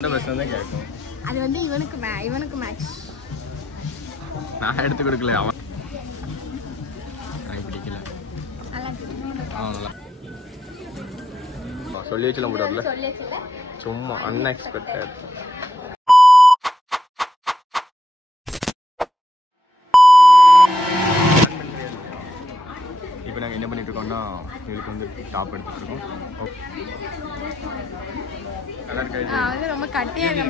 அது வந்து இவனுக்கு மேட்ச். நான் எடுத்து கொடுக்கல, அவன் எனக்கு பிடிக்கல. சொல்லி வச்சுலாம் போடாதுல, சும்மா அன்எக்ஸ்பெக்டட். இப்போ நாங்கள் என்ன பண்ணிட்டு இருக்கோம்னா, இதுக்கு வந்து டாப் எடுத்துட்டு இருக்கோம். ரொம்ப கட்டியா இருக்க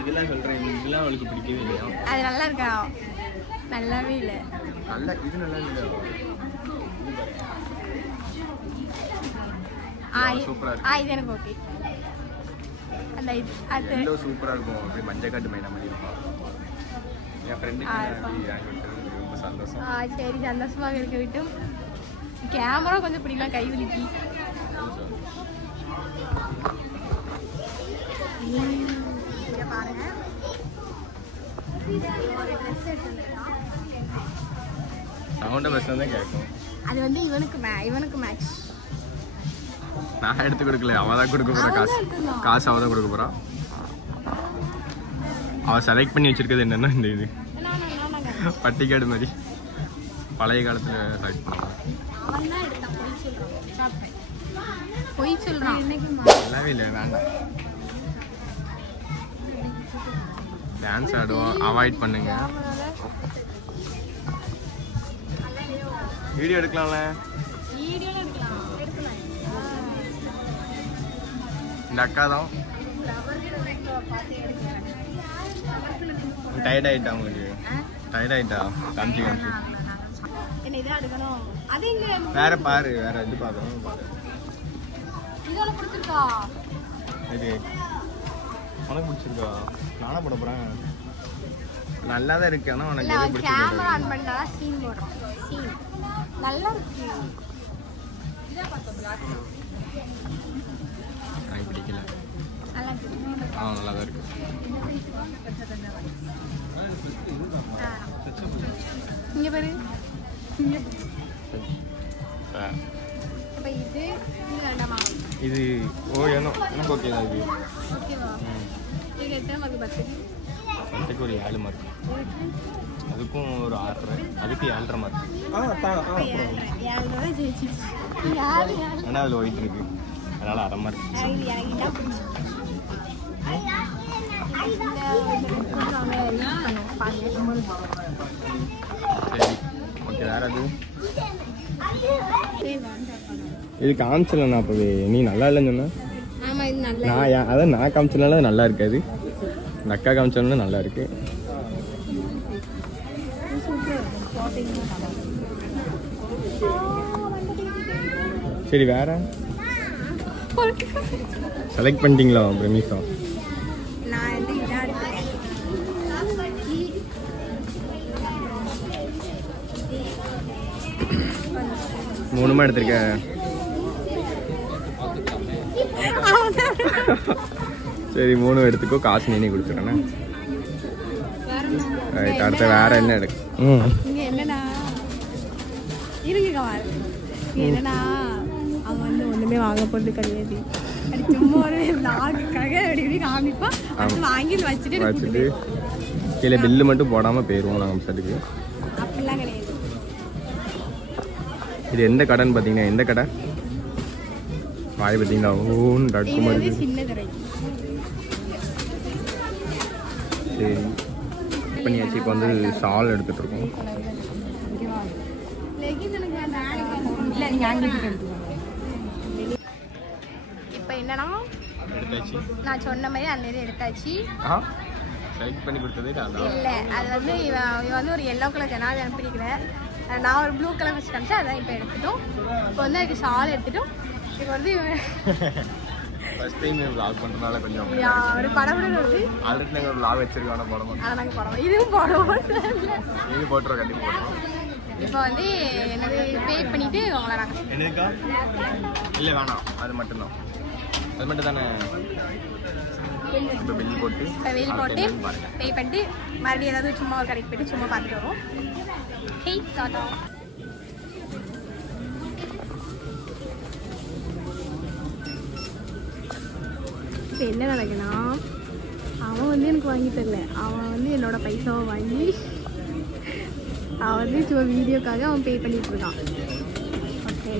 இதெல்லாம் சொல்றேன், இதெல்லாம் அவளுக்கு பிடிக்கவே இல்லையா? அது நல்லா இருக்கா? நல்லாவே இல்லை. நல்லா, இது நல்லா இல்லை. சூப்பரா இருக்கு. இது எனக்கு ஓகே. அந்த அது எல்லோ சூப்பரா இருக்கும். அப்படியே மஞ்சள் காட்டு மைனா மாதிரி இருக்கும். என் ஃப்ரெண்டுக்கு ரொம்ப சந்தோஷம். சரி, சந்தோஷமாக இருக்க விட்டும். கேமரா கொஞ்சம் பிடிக்கலாம், கை வலிக்கு. இங்க பாருங்க, ஒரு ட்ரெஸ் எடுத்துருக்கான். சவுண்ட பெஸ்ட் தான் கேட்கும். அது வந்து இவனுக்கு மேட்ச். நான் எடுத்து கொடுக்கல, அவன் தான் கொடுக்க போறா. காசு அவன் தான் கொடுக்க போறான். அவன் செலக்ட் பண்ணி வச்சிருக்கிறது என்னன்னா, இந்த இது பட்டிக்காடு மாதிரி பழைய காலத்துல செலக்ட் பண்ணுவான். பொய் சொல்றான். நல்லாவே இல்லை, வேண்டாம். டான்ஸ் ஆடுவோம், அவாய்ட் பண்ணுங்க. வீடியோ எடுக்கலாம்ல? இந்த அக்கா தான் டயர்ட் ஆயிட்டா. உங்களுக்கு டயர்ட் ஆயிட்டா? காமிச்சு வேற பாரு, வேற இது பார்க்கணும். இது உனக்கு பிடிச்சிருக்கா? நானா போட போறேன். நல்லா தான் இருக்கு. ஆனா உனக்கு எது பிடிச்சிருக்கு? கேமரா ஆன் பண்ணா சீன் போடுறோம். சீன் நல்லா இருக்கு. எனக்கு பிடிக்கல. நல்லா இருக்கு. நல்லா தான் இருக்கு. இங்க பாரு. இது வேண்டாமா? இது எனக்கு ஓகே தான். இது ஓகேவா? இது எத்தனை மார்க்? 10க்கு ஒரு 7 மார்க். அதுக்கும் ஒரு 6.5. அதுக்கு 7.5 மார்க். ஆனால் அதில் ஒயிட் இருக்கு, அதனால 1/2 மார்க். சரி, ஓகே. வேற அது இது காமிச்சல. நான் அப்பவே நீ நல்லா இல்லைன்னு சொன்ன. அதான் நான் காமிச்சனால நல்லா இருக்காது. இந்த அக்கா காமிச்சோன்னா நல்லா இருக்கு. சரி, வேற செலக்ட் பண்ணிட்டீங்களா பிரமிஷா? மூணுமா எடுத்திருக்க? சரி, 3 எடுத்துக்கோ. காசு நீனே கொடுத்துறேண்ணே. அடுத்த வேற என்ன எடுக்க? என்னன்னா, அவன் வந்து ஒண்ணுமே வாங்க போறது கிடையாது. சும்மா ஒரு லாகுக்காக அப்படி காமிப்பா. வாங்கி வச்சுட்டு கீழே பில்லு மட்டும் போடாம போயிருவோம் நாங்கள் சட்டுக்கு. அப்படிலாம் கிடையாது. இது எந்த கடைன்னு பார்த்தீங்கன்னா, எந்த கடை வாய் பார்த்தீங்களா? ஓன்னு டக்கு மாதிரி சின்ன கடை. சரி, பண்ணியாச்சு. இப்போ வந்து ஷால் எடுத்துட்டு இருக்கோம். இப்போ என்னன்னா, எடுத்தாச்சு. நான் சொன்ன மாதிரி அந்த இது எடுத்தாச்சு. செலக்ட் பண்ணி கொடுத்தது இல்லை, அது வந்து இவன் வந்து ஒரு எல்லோ கலர் ஜனாது அனுப்பிடிக்கல. நான் ஒரு ப்ளூ கலர் வச்சு காமிச்சேன். அதான் இப்போ எடுத்துட்டோம். இப்போ வந்து அதுக்கு ஷால் எடுத்துட்டோம். இப்போ வந்து ஃபர்ஸ்ட் டைம் vlog பண்றதால கொஞ்சம் ஒரு படபடன்னு வருது. ஆல்ரெடி நாங்கள் vlog வச்சிருக்கோம், ஆனால் போட மாட்டோம். ஆனால் நாங்கள் போடுவோம். இதுவும் போடுவோம். இது போட்டுருவோம், கண்டிப்பாக போட்டுருவோம். இப்போ வந்து என்னது பே பண்ணிட்டு உங்களை நாங்கள் என்னதுக்கா? இல்லை வேணாம், அது மட்டும்தான். அது மட்டும் தானே. இப்போ பில் போட்டு பே பண்ணிட்டு மறுபடியும் ஏதாவது சும்மா ஒரு கடைக்கு போயிட்டு சும்மா பார்த்துட்டு வருவோம். ஹே டாடா. இப்போ என்ன நடக்குன்னா அவன் வந்து எனக்கு வாங்கி தரல, அவன் வந்து என்னோட பைசாவை வாங்கி அவன் வந்து சும்மா வீடியோக்காக அவன் பே பண்ணிட்டு இருக்கான். ஓகே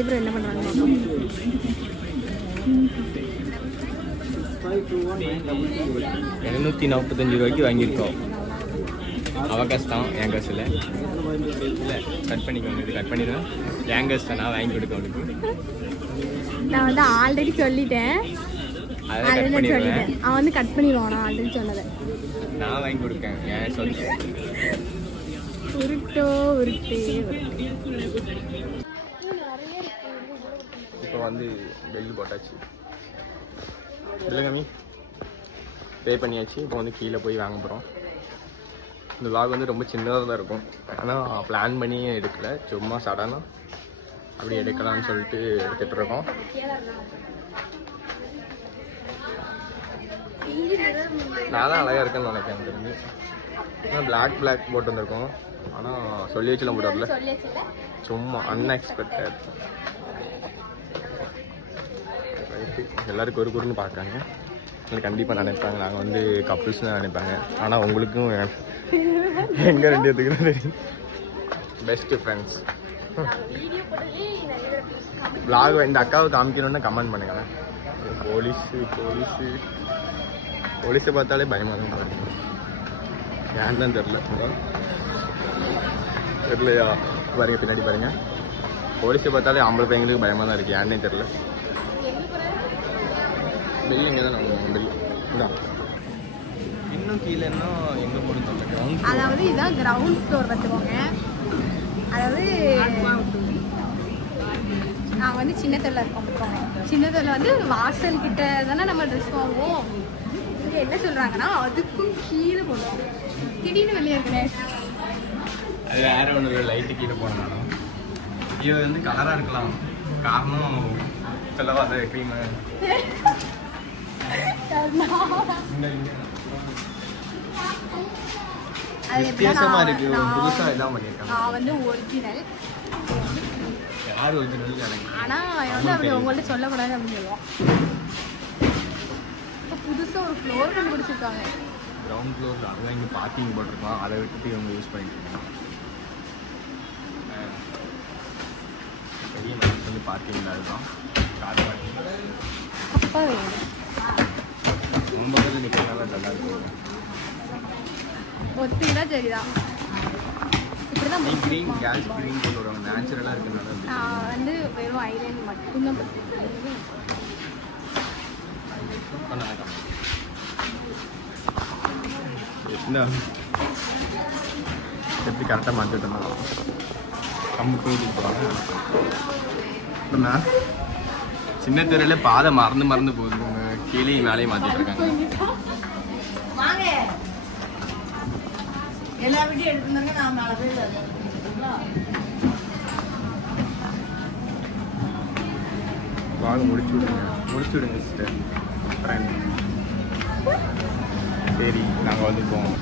அப்புறம் என்ன பண்ணுறாங்க 745 ரூபாய்க்கு வாங்கியிருக்கோம். அவன் காசு தான், என் காசு இல்லை. இல்லை கட் பண்ணிக்கோங்க, இது கட் பண்ணிடுவேன். என் காசு தான், நான் வாங்கி கொடுக்க அவனுக்கு. நான் வந்து ஆல்ரெடி சொல்லிட்டேன், சொல்லிட்டேன். அவன் வந்து கட் பண்ணிடுவான். நான் ஆல்ரெடி சொன்னதை நான் வாங்கி கொடுக்கேன். ஏன் சொல்லி உருட்டோ உருட்டே. இப்போ வந்து பெல் போட்டாச்சு, இல்லைங்க பே பண்ணியாச்சு. இப்போ வந்து கீழே போய் வாங்க போகிறோம். இந்த vlog வந்து ரொம்ப சின்னதாக தான் இருக்கும், ஆனால் பிளான் பண்ணி எடுக்கல, சும்மா சடனாக அப்படி எடுக்கலாம்னு சொல்லிட்டு எடுத்துகிட்டு இருக்கோம். நான் தான் அழகாக இருக்கேன்னு நினைக்கிறேன் தெரிஞ்சு. ஆனால் பிளாக் போட்டு வந்திருக்கோம், ஆனால் சொல்லி வச்சுலாம் போட்டு வரல, சும்மா அன்எக்ஸ்பெக்டட். எல்லாருக்கும் ஒரு குறுன்னு பார்க்குறாங்க, எனக்கு கண்டிப்பாக நினைப்பாங்க நாங்கள் வந்து கப்புள்ஸ் தான் நினைப்பாங்க. ஆனால் உங்களுக்கும் எங்கே ரெண்டு பேத்துக்கு தெரியும், பெஸ்ட்டு ஃப்ரெண்ட்ஸ். vlog இந்த அக்காவை காமிக்கணும்னு கமெண்ட் பண்ணுங்க. போலீஸை பார்த்தாலே பயமாக தான், ஏன் தான் தெரியலையா பாருங்க, பின்னாடி பாருங்க. போலீஸை பார்த்தாலே ஆம்பளை பையங்களுக்கு பயமாக தான் இருக்குது, ஏன்னே தெரியல. பெல் இங்கே தான் பெல் இன்னும் கீழே இன்னும் எங்கே போட்டு, அதாவது இதுதான் கிரவுண்ட் ஃப்ளோர் பார்த்துக்கோங்க. அதாவது நாங்கள் வந்து சின்ன தெருவில் இருக்கோம் பார்த்துக்கோங்க. சின்ன தெருவில் வந்து வாசல் கிட்ட தானே நம்ம ட்ரெஸ் வாங்குவோம். இங்கே என்ன சொல்கிறாங்கன்னா அதுக்கும் கீழே போடுவோம். திடீர்னு வெளியே இருக்கிறேன், அது வேற ஒன்று லைட்டு கீழே போனாலும் இது வந்து கலராக இருக்கலாம், காரணம் செலவாத க்ரீமு வித்தியாசமா இருக்கு, புதுசா எல்லாம் பண்ணிருக்காங்க. நான் வந்து ஒரிஜினல், யார் ஒரிஜினல் எனக்கு, ஆனா வந்து அப்படி உங்கள்ட்ட சொல்லக்கூடாது அப்படின்னு சொல்லுவோம். இப்போ புதுசா ஒரு ஃப்ளோர் கண்டுபிடிச்சிருக்காங்க, கிரவுண்ட் ஃப்ளோர். அதான் இங்கே பார்க்கிங் போட்டிருக்கோம், அதை விட்டுட்டு இவங்க யூஸ் பண்ணிட்டு இருக்காங்க. பெரிய மனுஷன் வந்து பார்க்கிங் அதுதான் கார் பார்க்கிங். அப்பா வேணும் ரொம்ப பேர் நிற்கிறதுனால நல்லா இருக்கும். ஒத்துக்கிட்டா சரிதான். இப்படிதான் க்ரீன் கேஸ் க்ரீன் போட்டு வருவாங்க, நேச்சுரலாக இருக்கிறதுனால. நான் வந்து வெறும் ஐலைன் மட்டும்தான் எப்படி கரெக்டாக மாற்றிட்டோம்னா கம்பு போயிட்டு போவாங்க. சின்ன தெருவில் பாதை மறந்து போகுது, கீழே மேலேயும் மாற்றிட்டு இருக்காங்க. எல்லா வீட்டையும் எடுத்துருந்தாங்க, நான் 4 பேர் வாங்க முடிச்சு விடுங்க சிஸ்டர். சரி நாங்கள் வந்து போவோம்.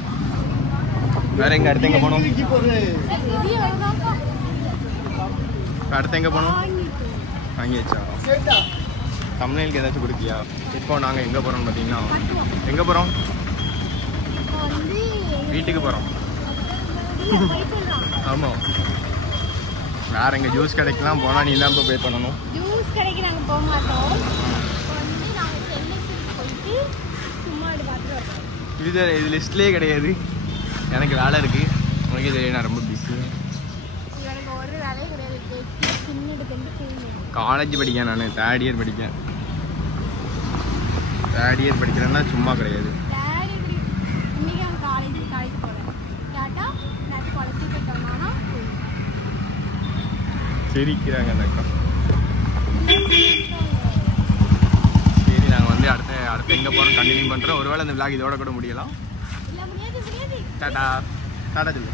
வேற எங்க அடுத்து எங்கே போனோம்? அடுத்து எங்கே போனோம்? வாங்கி வச்சா தமிழ்நாளுக்கு ஏதாச்சும் கொடுத்தியா? இப்போ நாங்கள் எங்கே போகிறோம்னு பார்த்தீங்கன்னா, எங்கே போகிறோம்? வீட்டுக்கு போகிறோம். ஆமாம், வேற எங்கே ஜூஸ் கடைக்கெலாம் போனால் நீ தான் இப்போ பே பண்ணணும். ஜூஸ் கடைக்கு நாங்கள் போக மாட்டோம், வந்து நாங்கள் சென்னைக்கு போயிட்டு சும்மா பார்த்துட்டு இது லிஸ்ட்லேயே கிடையாது. எனக்கு வேலை இருக்குது, உனக்கு இது நான் ரொம்ப பிஸி. எனக்கு ஒரு வேலையும் கிடையாது, காலேஜ் படிக்கேன், நான் தேர்ட் இயர் படிக்கிறேன். படிக்கிறேன்னா சும்மா கிடையாது. சிரிக்கிறாங்க அந்த அக்கா. சரி நாங்கள் வந்து அடுத்து எங்கே போகிறோம் கண்டினியூ பண்ணுறோம். ஒருவேளை இந்த விளாக் இதோட கூட முடியலாம். டாடா டாடா சொல்லு.